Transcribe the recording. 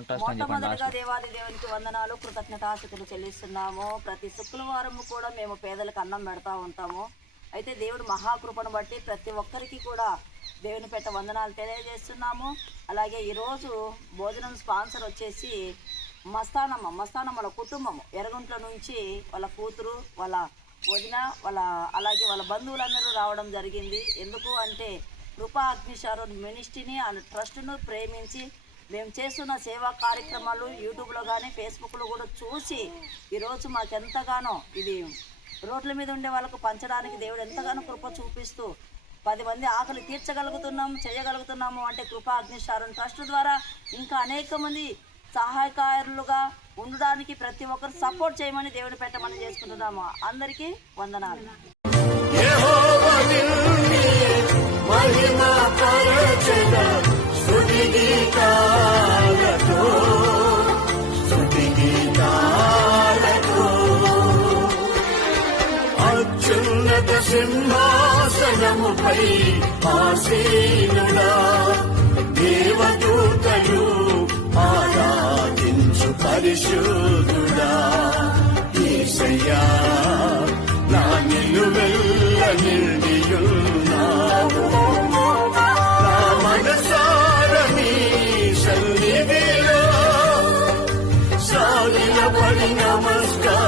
మొట్టమొదటిగా దేవాది దేవునికి వందనాలు కృతజ్ఞతాస్థితులు చెల్లిస్తున్నాము. ప్రతి శుక్రవారం కూడా మేము పేదలకు అన్నం పెడతా ఉంటాము. అయితే దేవుడు మహాకృపను బట్టి ప్రతి ఒక్కరికి కూడా దేవుని పెట్ట వందనాలు తెలియజేస్తున్నాము. అలాగే ఈరోజు భోజనం స్పాన్సర్ వచ్చేసి మస్తానమ్మ మస్తానమ్మ వాళ్ళ కుటుంబం ఎరగుంట్ల నుంచి వాళ్ళ కూతురు వాళ్ళ వదిన వాళ్ళ అలాగే వాళ్ళ బంధువులందరూ రావడం జరిగింది. ఎందుకు అంటే కృపా అగ్నిశారు మినిస్ట్రీని ఆ ట్రస్ట్ను ప్రేమించి మేము చేస్తున్న సేవా కార్యక్రమాలు యూట్యూబ్లో కానీ ఫేస్బుక్లో కూడా చూసి ఈరోజు మాకు ఎంతగానో ఇది రోడ్ల మీద ఉండే వాళ్ళకు పంచడానికి దేవుడు ఎంతగానో కృప చూపిస్తూ పది మంది ఆకలి తీర్చగలుగుతున్నాం చేయగలుగుతున్నాము అంటే కృపా అగ్నిశారం ట్రస్ట్ ద్వారా ఇంకా అనేక మంది సహాయకారులుగా ఉండడానికి ప్రతి ఒక్కరు సపోర్ట్ చేయమని దేవుడు పెట్టమని చేసుకుంటున్నాము. అందరికీ వందనాలు. అత్యున్నత సింహాసనముపై ఆసీనుడా దేవదూతలు ఆరాధించు పరిశుద్ధుడా. ఈశయ్యా నా నిలువెల్ల నిండియున్నావు నా నమస్కారం